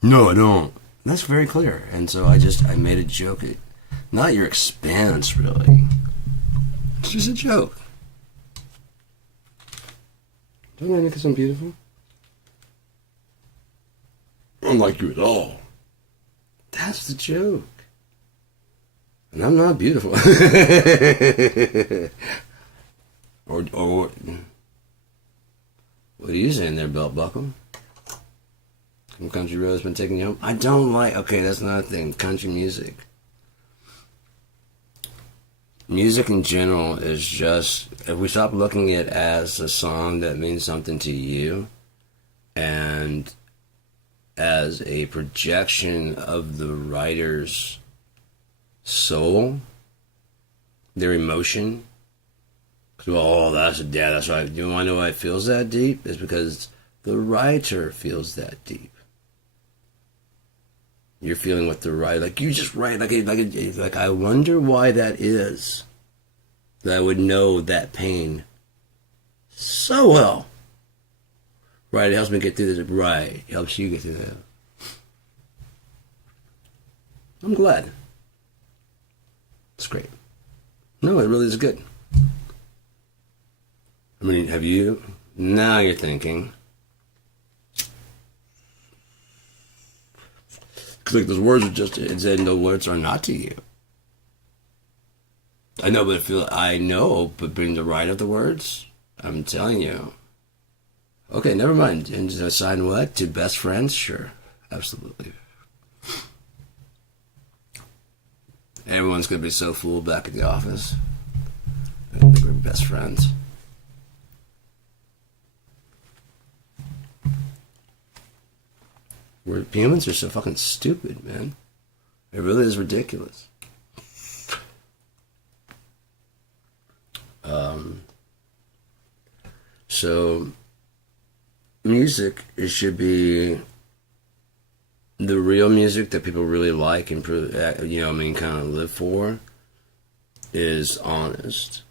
No, I don't. That's very clear. And so I made a joke. Not your expense, really. It's just a joke. Don't I think I'm beautiful? I don't like you at all. That's the joke. And I'm not beautiful. or what are you saying there, belt buckle? Some country road's been taking you home? I don't like... Okay, that's another thing. Country music. Music in general is just... If we stop looking at it as a song that means something to you, and as a projection of the writer's soul, their emotion... Oh, that's right. You want to know why it feels that deep? It's because the writer feels that deep. You're feeling what the writer, like you just write, like I wonder why that is. That I would know that pain so well. Right, it helps me get through this. Right, it helps you get through that. I'm glad. It's great. No, it really is good. I mean, have you? Now you're thinking. Because like those words are just, it said no words are not to you. I know, but bring the right of the words. I'm telling you. Okay, never mind. And assign what? To best friends? Sure. Absolutely. Everyone's going to be so fooled back at the office. I think we're best friends. Humans are so fucking stupid, man. It really is ridiculous. So, music, it should be the real music that people really like and, kind of live for is honest.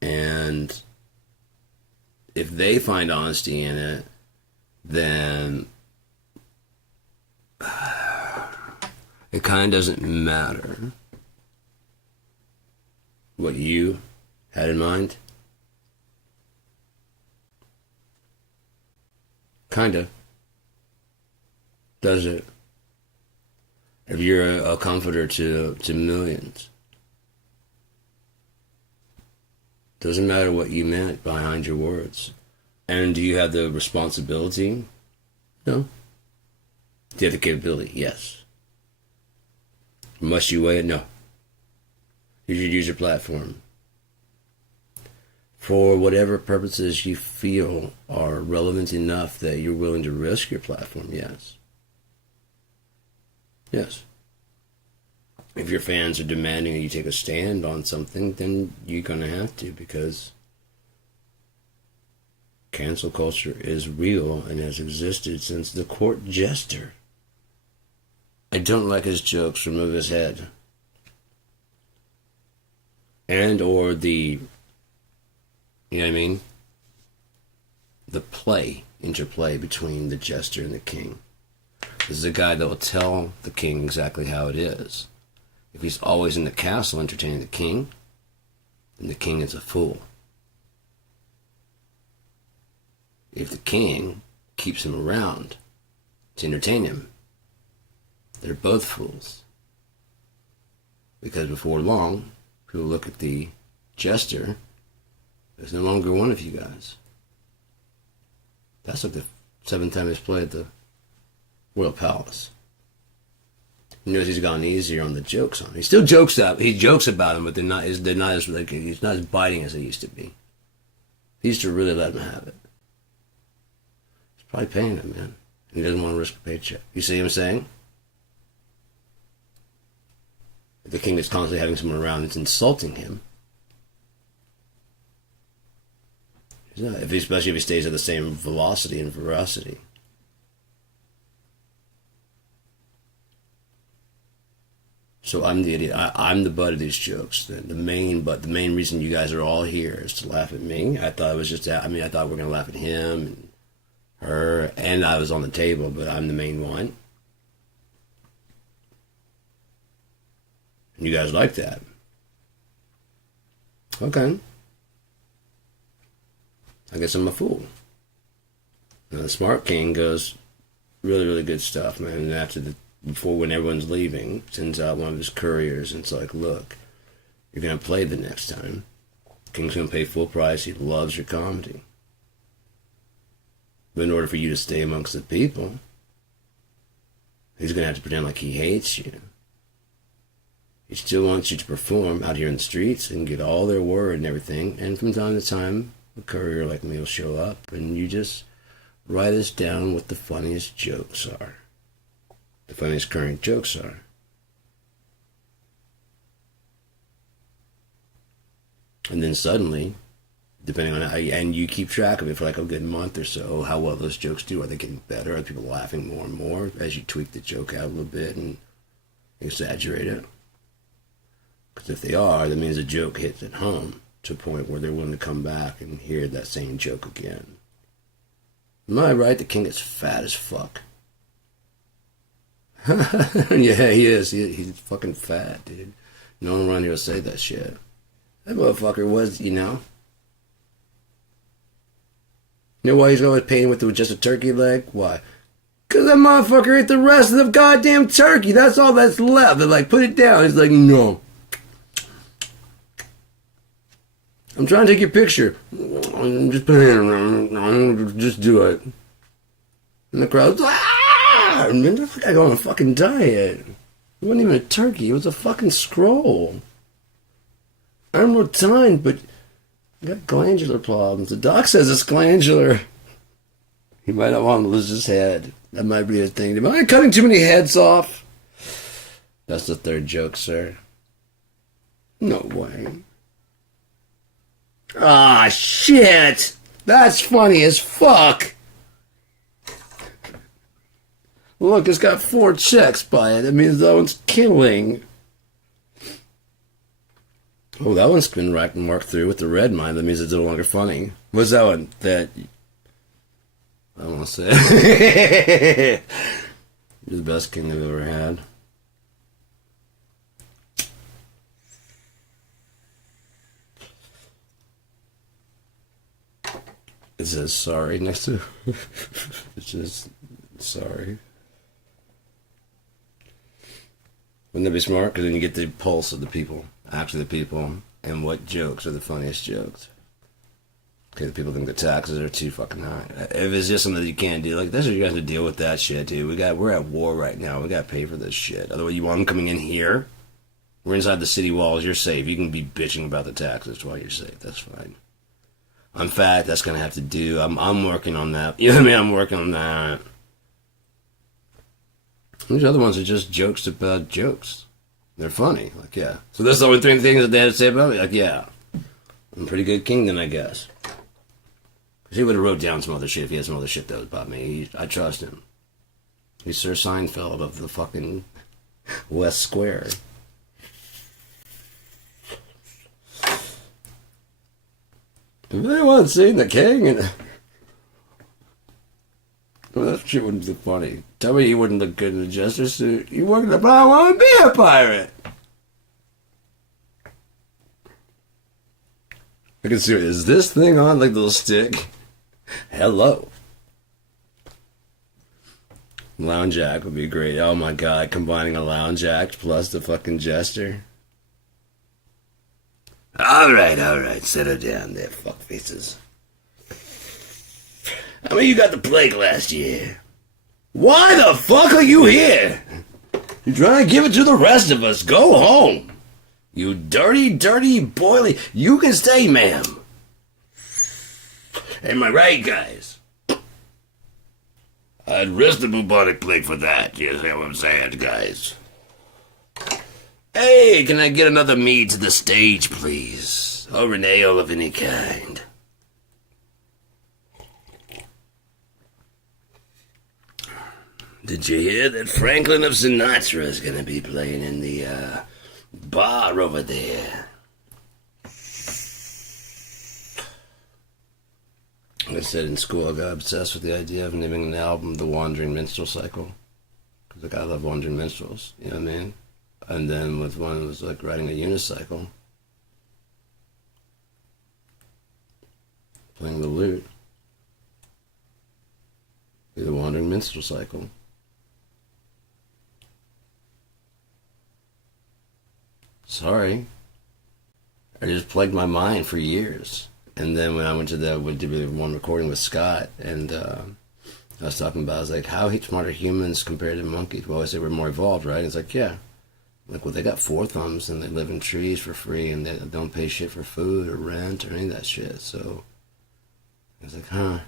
And if they find honesty in it, then it kind of doesn't matter what you had in mind. Kind of. Does it? If you're a comforter to millions. Doesn't matter what you meant behind your words. And do you have the responsibility? No. Do you have the capability? Yes. Must you weigh it? No. You should use your platform for whatever purposes you feel are relevant enough that you're willing to risk your platform. Yes. Yes. If your fans are demanding that you take a stand on something, then you're going to have to, because cancel culture is real and has existed since the court jester. I don't like his jokes, remove his head. And or the, you know what I mean? The interplay between the jester and the king. This is a guy that will tell the king exactly how it is. If he's always in the castle entertaining the king, then the king is a fool. If the king keeps him around to entertain him, they're both fools. Because before long, people look at the jester, there's no longer one of you guys. That's like the 7th time he's played at the Royal Palace. He knows he's gone easier on the jokes on him. He still jokes about him, but they're not as like, he's not as biting as they used to be. He used to really let him have it. It's probably paying him, man. He doesn't want to risk a paycheck. You see what I'm saying? The king is constantly having someone around that's insulting him. He's not, especially if he stays at the same velocity and veracity. So I'm the idiot. I'm the butt of these jokes. The main reason you guys are all here is to laugh at me. I thought it was just that. I mean, I thought we were gonna laugh at him and her, and I was on the table, but I'm the main one. And you guys like that. Okay. I guess I'm a fool. Now the smart king goes, really, really good stuff, man. And before when everyone's leaving, sends out one of his couriers and it's like, look, you're going to play the next time. King's going to pay full price. He loves your comedy. But in order for you to stay amongst the people, he's going to have to pretend like he hates you. He still wants you to perform out here in the streets and get all their word and everything. And from time to time, a courier like me will show up and you just write us down what the funniest jokes are. The funniest current jokes are. And then suddenly, depending on how, and you keep track of it for like a good month or so, how well those jokes do. Are they getting better? Are people laughing more and more as you tweak the joke out a little bit and exaggerate it? Because if they are, that means the joke hits at home to a point where they're willing to come back and hear that same joke again. Am I right? The king is fat as fuck. Yeah, he is. He's fucking fat, dude. No one around here will say that shit. That motherfucker was, you know. You know why he's always paying with just a turkey leg? Why? Because that motherfucker ate the rest of the goddamn turkey. That's all that's left. They're like, put it down. He's like, no. I'm trying to take your picture. Just put it in. Just do it. And the crowd's like, ah! Man, this guy on a fucking diet. It wasn't even a turkey. It was a fucking scroll. I'm rotund, but I got glandular problems. The doc says it's glandular. He might not want to lose his head. That might be a thing. Am I cutting too many heads off? That's the third joke, sir. No way. Ah, shit! That's funny as fuck! Look, it's got 4 checks by it. That means that one's killing. Oh, that one's been marked through with the red line. That means it's no longer funny. What's that one? That... I don't want to say. You're the best king I've ever had. It says sorry next to it. It's just sorry. Wouldn't that be smart? Because then you get the pulse of the people. Actually the people. And what jokes are the funniest jokes. Okay, the people think the taxes are too fucking high. If it's just something that you can't do, like, that's what you have to deal with that shit, dude. We're at war right now. We gotta pay for this shit. Otherwise, you want them coming in here? We're inside the city walls. You're safe. You can be bitching about the taxes while you're safe. That's fine. In fact, that's gonna have to do. I'm working on that. You know what I mean? I'm working on that. These other ones are just jokes about jokes. They're funny. Like, yeah. So that's the only 3 things that they had to say about me? Like, yeah. I'm a pretty good king then, I guess. Because he would have wrote down some other shit if he had some other shit that was about me. I trust him. He's Sir Seinfeld of the fucking West Square. If anyone's seen the king and... Well, that shit wouldn't be funny. Tell me he wouldn't look good in a jester suit. You wouldn't, but I want to be a pirate. I can see it. Is this thing on like the little stick? Hello. Lounge act would be great. Oh my god, combining a lounge act plus the fucking jester. Alright, settle down there, fuckfaces. I mean, you got the plague last year. Why the fuck are you here? You're trying to give it to the rest of us. Go home. You dirty, dirty boily. You can stay, ma'am. Am I right, guys? I'd risk the bubonic plague for that. You see what I'm saying, guys? Hey, can I get another mead to the stage, please? Or an ale of any kind. Did you hear that Franklin of Sinatra is going to be playing in the bar over there? Like I said in school, I got obsessed with the idea of naming an album The Wandering Minstrel Cycle. Because like, I love wandering minstrels, you know what I mean? And then with one, it was like riding a unicycle. Playing the lute. The Wandering Minstrel Cycle. Sorry. I just plagued my mind for years. And then when I went to the one recording with Scott, and I was talking about, I was like, how smart are humans compared to monkeys? Well, I say we're more evolved, right? And it's like, yeah. Like, well, they got 4 thumbs, and they live in trees for free, and they don't pay shit for food or rent or any of that shit. So I was like, huh.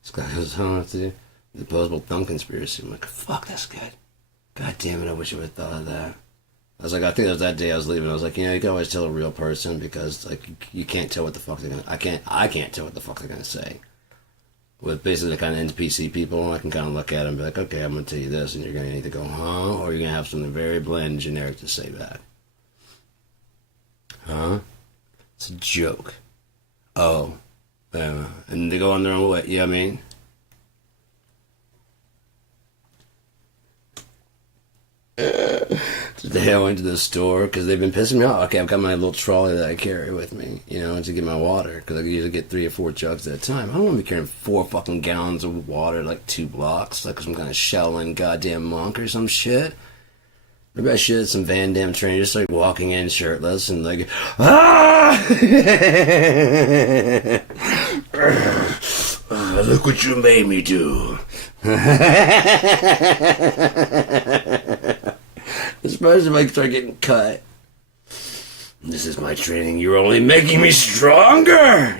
Scott goes, huh, it's the opposable thumb conspiracy. I'm like, fuck, that's good. God damn it, I wish I would have thought of that. I was like, I think it was that day I was leaving. I was like, you know, you can always tell a real person because, like, you can't tell what the fuck they're gonna. I can't tell what the fuck they're gonna say. With basically the kind of NPC people, I can kind of look at them and be like, okay, I'm gonna tell you this, and you're gonna need to go, huh, or you're gonna have something very bland and generic to say back. Huh? It's a joke. Oh, and they go on their own way. You know what I mean? Today I went to the store because they've been pissing me off. Okay, I've got my little trolley that I carry with me, you know, to get my water because I usually get 3 or 4 jugs at a time. I don't want to be carrying 4 fucking gallons of water like 2 blocks, like some kind of Shaolin goddamn monk or some shit. Maybe I should some Van Damme trainer just like walking in shirtless and like, ah! Look what you made me do. Especially if I start getting cut. This is my training. You're only making me stronger.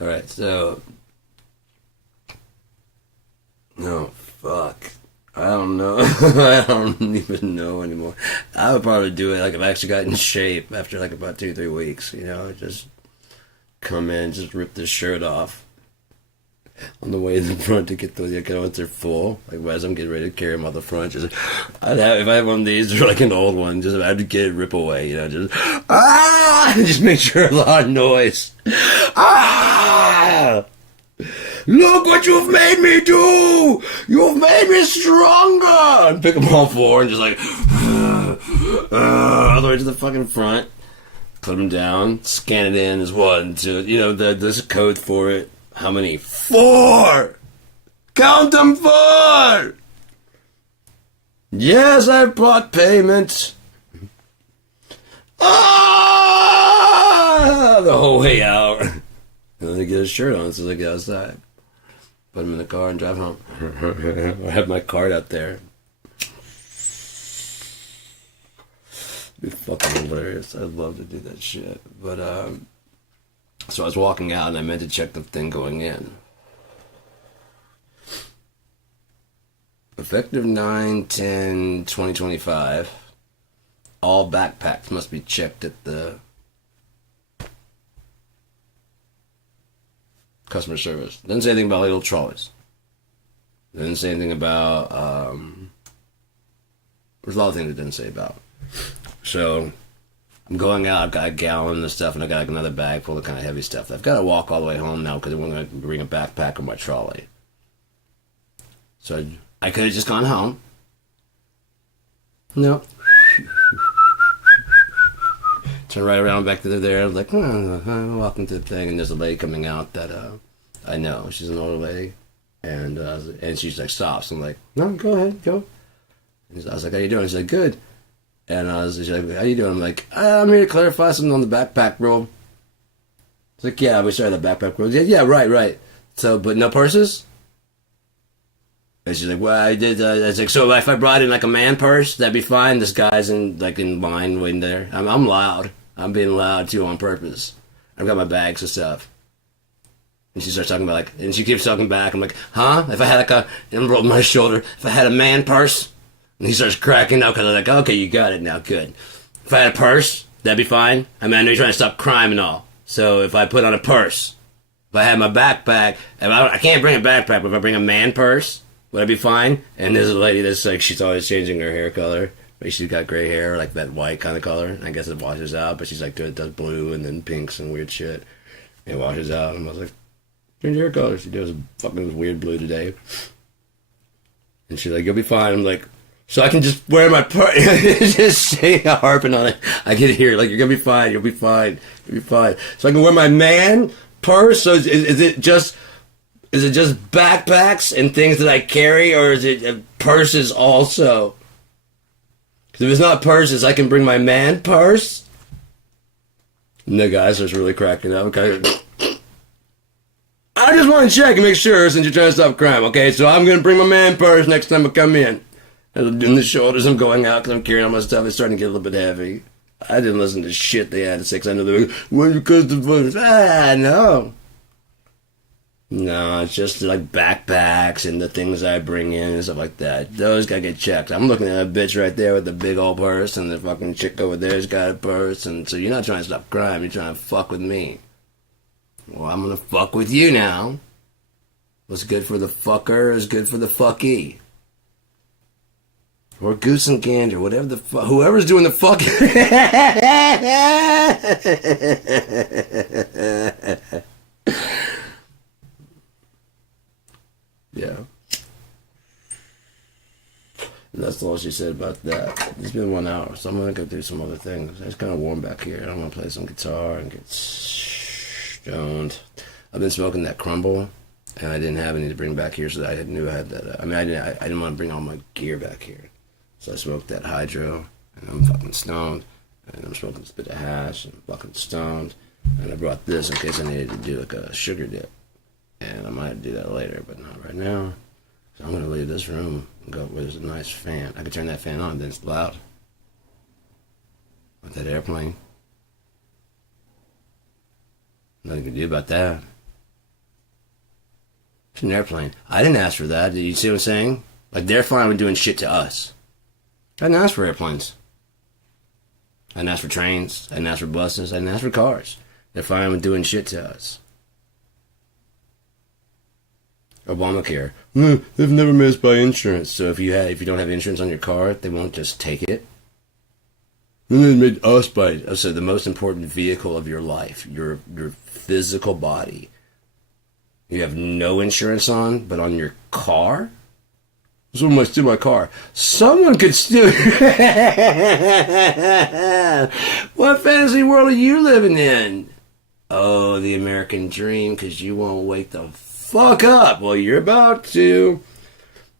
Alright, so. No, fuck. I don't know. I don't even know anymore. I would probably do it like if I actually got in shape after like about 2-3 weeks, you know, just come in, just rip this shirt off on the way in the front to get those, you know, once they're full, like as I'm getting ready to carry them out the front, just if I had one of these or like an old one, just I had to get it rip away, you know, just just make sure a lot of noise. Look what you've made me do! You've made me stronger! And pick them all 4 and just like all the way to the fucking front, put them down, scan it in as 1, 2, you know, there's a code for it. How many? 4! Count them 4! Yes, I brought payment. The whole way out. And then I get a shirt on so I get outside. Put them in the car and drive home. I have my card out there. It'd be fucking hilarious. I'd love to do that shit. But, so I was walking out and I meant to check the thing going in. Effective 9/10/2025. All backpacks must be checked at the customer service. Doesn't say anything about little trolleys. Doesn't say anything about there's a lot of things it didn't say about. So I'm going out, I've got a gallon of stuff, and I got like another bag full of kind of heavy stuff. I've got to walk all the way home now because I'm going to bring a backpack on my trolley. So I could have just gone home. No. Turn right around back to there. I was like, I'm walking to the thing, and there's a lady coming out that I know. She's an older lady, and she's like, stops. I'm like, no, go ahead, go. And I was like, how you doing? She's like, good. And she's like, how you doing? I'm like, I'm here to clarify something on the backpack rule. She's like, yeah, we started the backpack rule. Yeah, right. So, but no purses? And she's like, well, I did. I was like, so if I brought in like a man purse, that'd be fine. This guy's in line waiting there. I'm loud. I'm being loud too on purpose. I've got my bags and stuff. And she starts talking about like, and she keeps talking back. I'm like, huh? If I had like a, and I'm rolling my shoulder. If I had a man purse, and he starts cracking up because I'm like, okay, you got it now, good. If I had a purse, that'd be fine. I mean, I know you're trying to stop crime and all. So if I put on a purse, if I had my backpack, and I can't bring a backpack, but if I bring a man purse, would I be fine? And there's a lady that's like, she's always changing her hair color. She's got gray hair, like that white kind of color. I guess it washes out, but she's like, it does blue and then pinks and weird shit. And it washes out. And I was like, change your hair color. She does fucking weird blue today. And she's like, you'll be fine. I'm like, so I can just wear my purse. Just harping on it. I can hear like, you're going to be fine. You'll be fine. You'll be fine. So I can wear my man purse. So is it just backpacks and things that I carry, or is it purses also? If it's not purses, I can bring my man purse. And the guy starts really cracking up. Okay. I just want to check and make sure since you're trying to stop crime. Okay, so I'm going to bring my man purse next time I come in. And I'm doing the shoulders. I'm going out because I'm carrying all my stuff. It's starting to get a little bit heavy. I didn't listen to shit they had to say because I know they were like, well, because the photos. No. No, it's just like backpacks and the things I bring in and stuff like that. Those gotta get checked. I'm looking at a bitch right there with the big old purse, and the fucking chick over there's got a purse, and so you're not trying to stop crime, you're trying to fuck with me. Well, I'm gonna fuck with you now. What's good for the fucker is good for the fucky. Or goose and gander, whatever the fuck, whoever's doing the fucking. Yeah. And that's all she said about that. It's been 1 hour, so I'm going to go do some other things. It's kind of warm back here. I want to play some guitar and get stoned. I've been smoking that crumble, and I didn't have any to bring back here, so I knew I had that. I mean, I didn't want to bring all my gear back here. So I smoked that hydro, and I'm fucking stoned. And I'm smoking this bit of hash, and I'm fucking stoned. And I brought this in case I needed to do like a sugar dip. And I might do that later, but not right now. So I'm going to leave this room and go where there's a nice fan. I can turn that fan on, then it's loud. Like that airplane. Nothing you can do about that. It's an airplane. I didn't ask for that. Did you see what I'm saying? Like, they're fine with doing shit to us. I didn't ask for airplanes. I didn't ask for trains. I didn't ask for buses. I didn't ask for cars. They're fine with doing shit to us. Obamacare. They've never missed by insurance. So if you don't have insurance on your car, they won't just take it. And they made us buy it. So the most important vehicle of your life, your physical body, you have no insurance on, but on your car? Someone might steal my car. Someone could steal. What fantasy world are you living in? Oh, the American dream, because you won't wake the fuck up. Well, you're about to.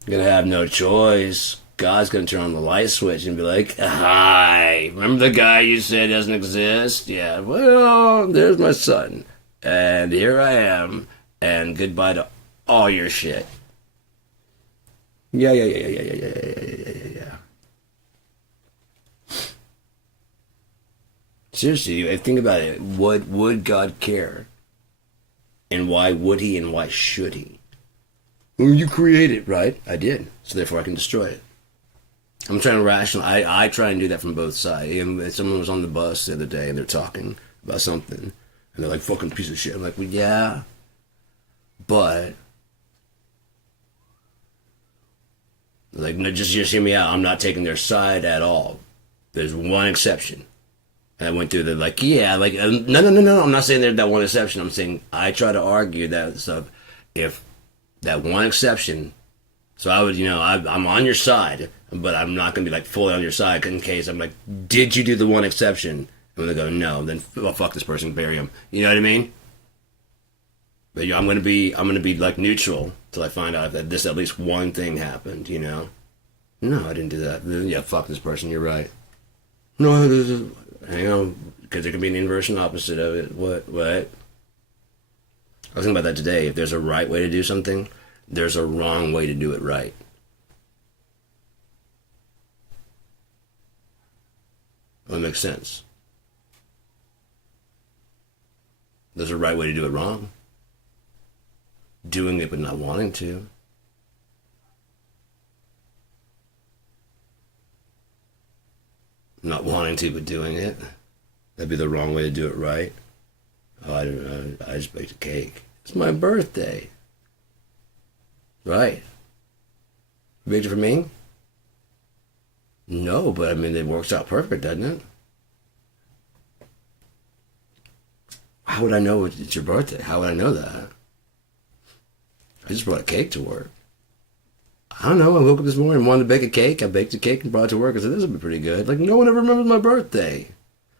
You're gonna have no choice. God's gonna turn on the light switch and be like, hi, remember the guy you said doesn't exist? Yeah, well, there's my son. And here I am. And goodbye to all your shit. Yeah. Seriously, think about it. Would God care? And why would he and why should he? Well, you create it, right? I did. So therefore I can destroy it. I'm trying to rationalize. I try and do that from both sides. And someone was on the bus the other day and they're talking about something. And they're like, fucking piece of shit. I'm like, well, yeah. But, like, no, just hear me out. I'm not taking their side at all. There's one exception. And I went through the, like, yeah, like, no. I'm not saying there's that one exception. I'm saying I try to argue that stuff. If that one exception, so I would, I'm on your side, but I'm not going to be, like, fully on your side in case I'm like, did you do the one exception? And when they go, no, then, well, fuck this person, bury him. You know what I mean? But I'm gonna be like neutral till I find out that this at least one thing happened, No, I didn't do that. Yeah, fuck this person. You're right. No, hang on, because there could be an inverse and opposite of it. What? I was thinking about that today. If there's a right way to do something, there's a wrong way to do it right. Well, that makes sense. There's a right way to do it wrong. doing it but not wanting to. Not wanting to but doing it. That'd be the wrong way to do it right. Oh, I don't know. I just baked a cake. It's my birthday. Right. You baked it for me? No, but I mean, it works out perfect, doesn't it? How would I know it's your birthday? How would I know that? I just brought a cake to work. I don't know. I woke up this morning and wanted to bake a cake. I baked a cake and brought it to work. I said, this will be pretty good. Like, no one ever remembers my birthday.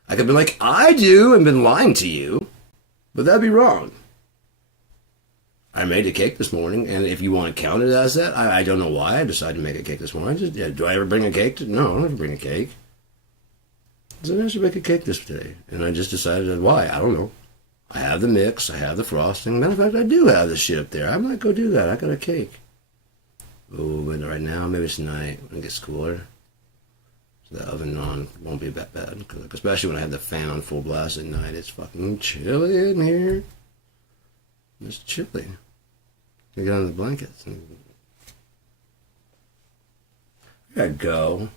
I could have been like, I do, and been lying to you. But that'd be wrong. I made a cake this morning, and if you want to count it as that, I don't know why I decided to make a cake this morning. Do I ever bring a cake? No, I don't ever bring a cake. So I should make a cake this day. And I just decided, why? I don't know. I have the mix. I have the frosting. Matter of fact, I do have this shit up there. I might go do that. I got a cake. Oh, but right now, maybe it's night when it gets cooler. So the oven on won't be that bad. Especially when I have the fan on full blast at night. It's fucking chilly in here. It's chilly. You get on the blankets. I gotta go.